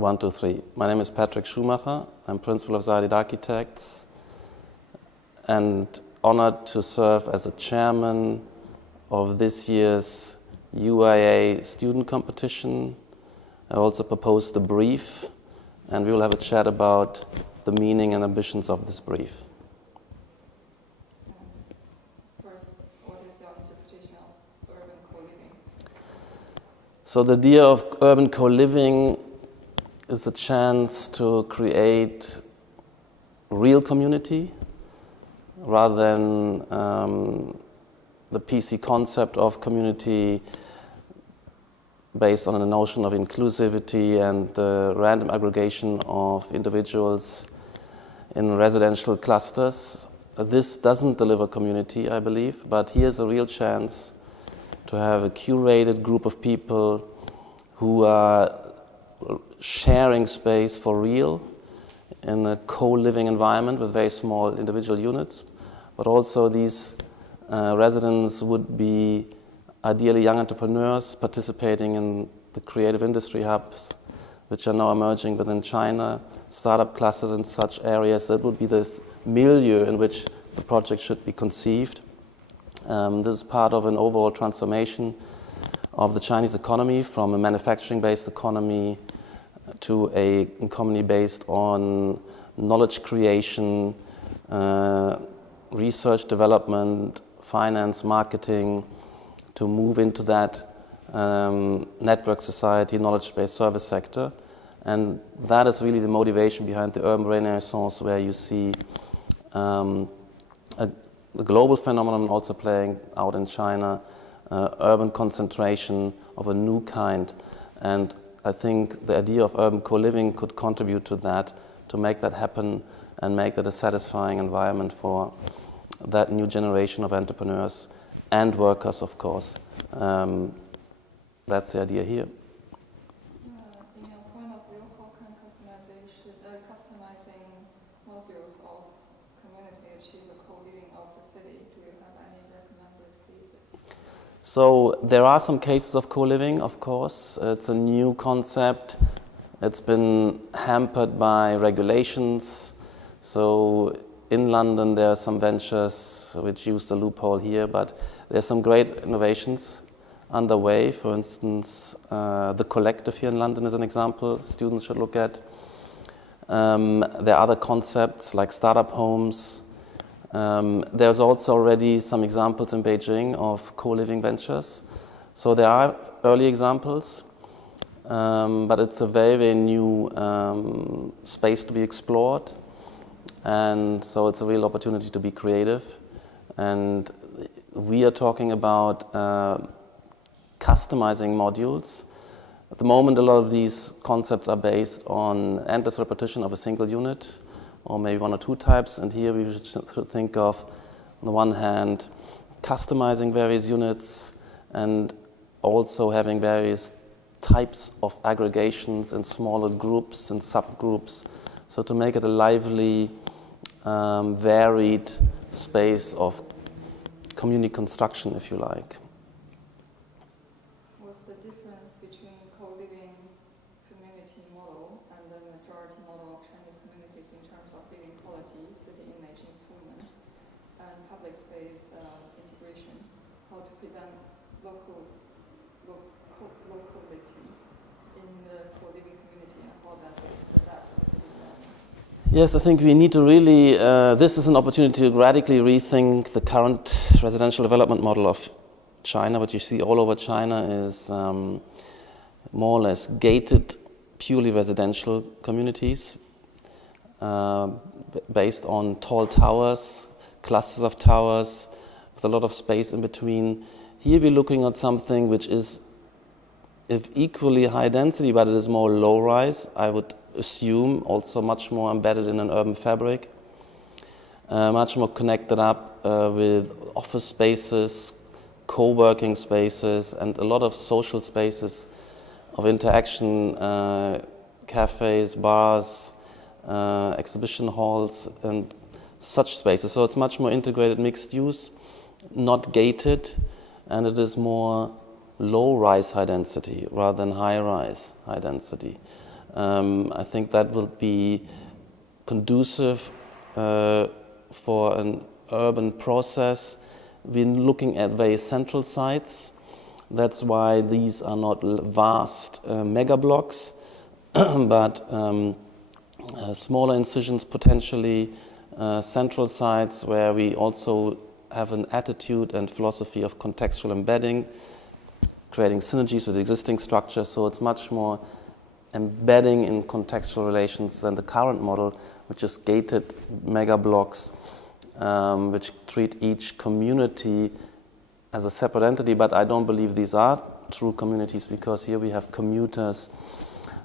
1, 2, 3. My name is Patrik Schumacher. I'm principal of Zayed Architects and honored to serve as a chairman of this year's UIA student competition. I also proposed a brief, and we will have a chat about the meaning and ambitions of this brief. First, what is your interpretation of urban co-living? So the idea of urban co-living is a chance to create real community rather than the PC concept of community based on a notion of inclusivity and the random aggregation of individuals in residential clusters. This doesn't deliver community, I believe, but here's a real chance to have a curated group of people who are sharing space for real in a co-living environment with very small individual units, but also these residents would be ideally young entrepreneurs participating in the creative industry hubs, which are now emerging within China, startup clusters in such areas. That would be this milieu in which the project should be conceived. This is part of an overall transformation of the Chinese economy from a manufacturing-based economy to an economy based on knowledge creation, research development, finance, marketing, to move into that network society, knowledge-based service sector. And that is really the motivation behind the urban renaissance, where you see the global phenomenon also playing out in China, urban concentration of a new kind. And I think the idea of urban co-living could contribute to that, to make that happen and make that a satisfying environment for that new generation of entrepreneurs and workers, of course. That's the idea here. In your point of view, how can customizing modules of community achieve the co-living of the city? Do you have any recommended cases? So there are some cases of co-living, of course. It's a new concept. It's been hampered by regulations. So in London, there are some ventures which use the loophole here, but there's some great innovations underway. For instance, the Collective here in London is an example students should look at. There are other concepts like startup homes. There's also already some examples in Beijing of co-living ventures. So there are early examples, but it's a very, very new space to be explored. And so it's a real opportunity to be creative. And we are talking about customizing modules. At the moment, a lot of these concepts are based on endless repetition of a single unit, or maybe one or two types. And here we should think of, on the one hand, customizing various units and also having various types of aggregations in smaller groups and subgroups. So to make it a lively, varied space of community construction, if you like. What's the difference between co-living community model and the majority model of Chinese communities in terms of living quality, city image improvement, and public space integration? How to present locality in the co-living community, and how does it adapt to city development? Yes, I think we need to really, this is an opportunity to radically rethink the current residential development model of China. What you see all over China is more or less gated, purely residential communities based on tall towers, clusters of towers, with a lot of space in between. Here we're looking at something which is, if equally high density, but it is more low-rise, I would assume, also much more embedded in an urban fabric, much more connected up with office spaces, co-working spaces, and a lot of social spaces of interaction, cafes, bars, exhibition halls, and such spaces. So it's much more integrated mixed use, not gated, and it is more low-rise high density rather than high-rise high density. I think that will be conducive for an urban process. We're looking at very central sites. That's why these are not vast mega blocks, but smaller incisions, potentially central sites where we also have an attitude and philosophy of contextual embedding, creating synergies with existing structures. So it's much more embedding in contextual relations than the current model, which is gated mega blocks, which treat each community as a separate entity. But I don't believe these are true communities, because here we have commuters,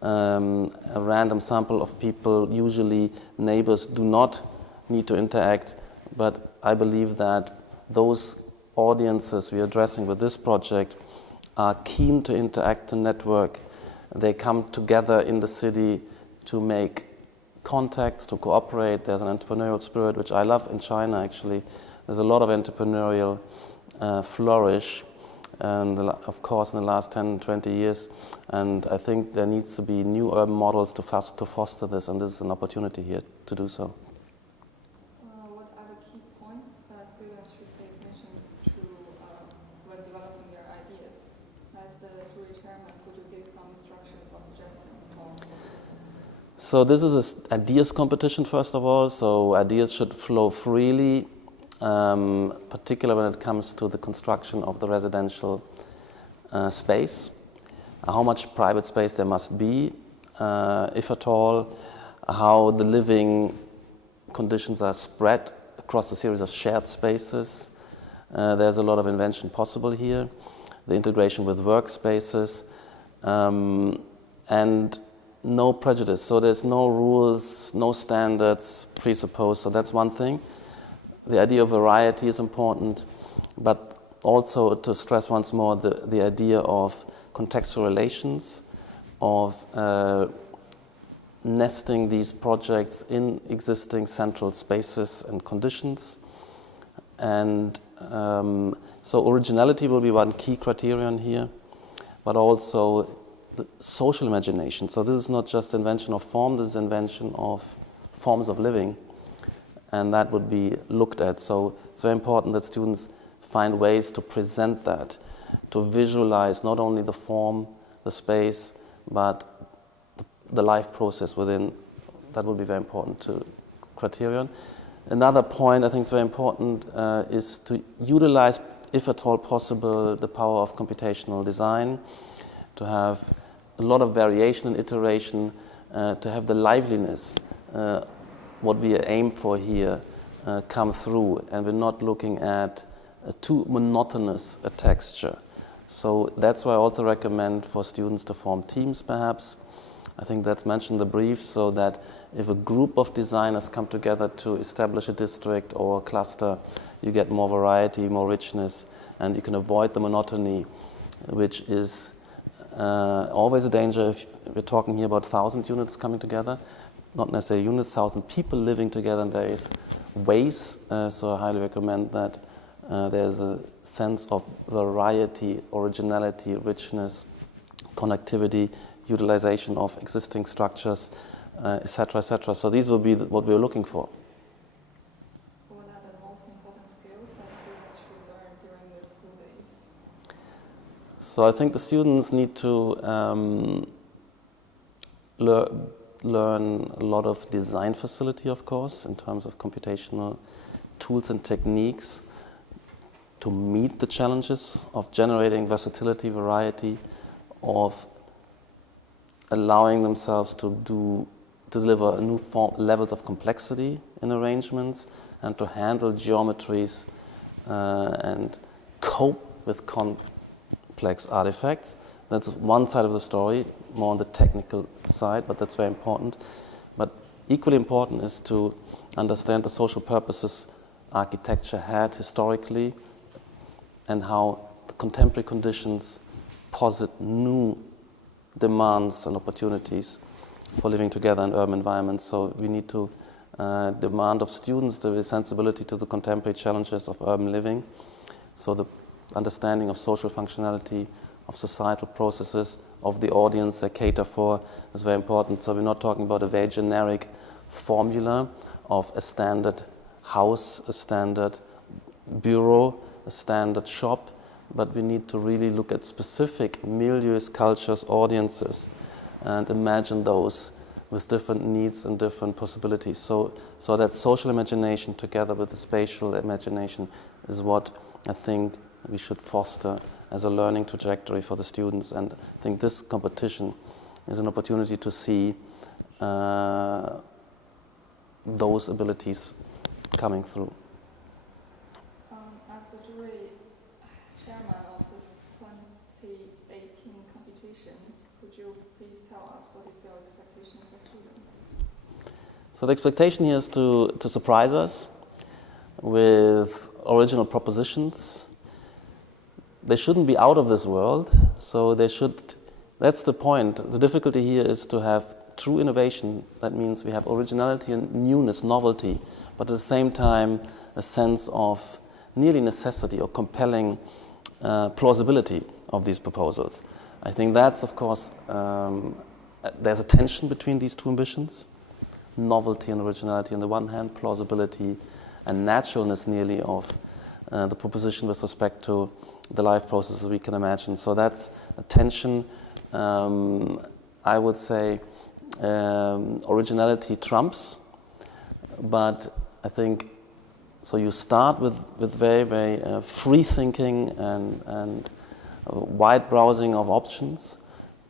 a random sample of people. Usually neighbors do not need to interact, but I believe that those audiences we are addressing with this project are keen to interact, to network. They come together in the city to make contacts, to cooperate. There's an entrepreneurial spirit, which I love in China, actually. There's a lot of entrepreneurial flourish, and of course in the last 10, 20 years. And I think there needs to be new urban models to foster this, and this is an opportunity here to do so. What are the key points that students should pay attention to when developing their ideas? As the jury chairman, could you give some instructions or suggestions for participants? So this is an ideas competition, first of all. So ideas should flow freely, particularly when it comes to the construction of the residential space. How much private space there must be, if at all, how the living conditions are spread across a series of shared spaces. There's a lot of invention possible here. The integration with workspaces, and no prejudice. So there's no rules, no standards presupposed. So that's one thing. The idea of variety is important, but also to stress once more the idea of contextual relations, of nesting these projects in existing central spaces and conditions. And so originality will be one key criterion here, but also the social imagination. So this is not just invention of form, this is invention of forms of living, and that would be looked at. So it's very important that students find ways to present that, to visualize not only the form, the space, but the life process within. That would be very important to criterion. Another point I think is very important is to utilize, if at all possible, the power of computational design, to have a lot of variation and iteration, to have the liveliness, what we aim for here, come through, and we're not looking at too monotonous a texture. So that's why I also recommend for students to form teams, perhaps. I think that's mentioned in the brief, so that if a group of designers come together to establish a district or a cluster, you get more variety, more richness, and you can avoid the monotony, which is always a danger if we're talking here about 1,000 units coming together, not necessarily units, 1,000 people living together in various ways. So I highly recommend that there's a sense of variety, originality, richness, connectivity, utilization of existing structures, etc., etc. So these will be what we're looking for. What are the most important skills that students should learn during their school days? So I think the students need to learn a lot of design facility, of course, in terms of computational tools and techniques to meet the challenges of generating versatility, variety, of allowing themselves to deliver new levels of complexity in arrangements, and to handle geometries and cope with complex artifacts. That's one side of the story, more on the technical side, but that's very important. But equally important is to understand the social purposes architecture had historically, and how the contemporary conditions posit new demands and opportunities for living together in urban environments. So we need to demand of students the sensibility to the contemporary challenges of urban living. So the understanding of social functionality, of societal processes, of the audience they cater for is very important. So we're not talking about a very generic formula of a standard house, a standard bureau, a standard shop, but we need to really look at specific milieus, cultures, audiences, and imagine those with different needs and different possibilities. So that social imagination together with the spatial imagination is what I think we should foster as a learning trajectory for the students. And I think this competition is an opportunity to see those abilities coming through. As the jury chairman of the 2018 competition, could you please tell us what is your expectation of the students? So the expectation here is to surprise us with original propositions. They shouldn't be out of this world, so they should, that's the point. The difficulty here is to have true innovation. That means we have originality and newness, novelty, but at the same time a sense of nearly necessity or compelling plausibility of these proposals. I think that's, of course, there's a tension between these two ambitions. Novelty and originality on the one hand, plausibility and naturalness nearly of the proposition with respect to the life processes we can imagine. So that's a tension. I would say originality trumps, but I think so you start with very, very free thinking and wide browsing of options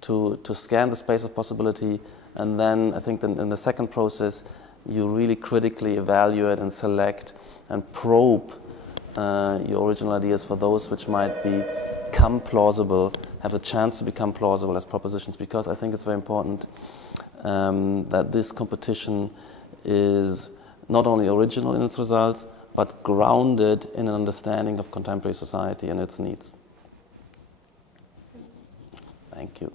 to scan the space of possibility, and then I think in the second process you really critically evaluate and select and probe your original ideas for those which might become plausible, have a chance to become plausible as propositions, because I think it's very important that this competition is not only original in its results, but grounded in an understanding of contemporary society and its needs. Thank you.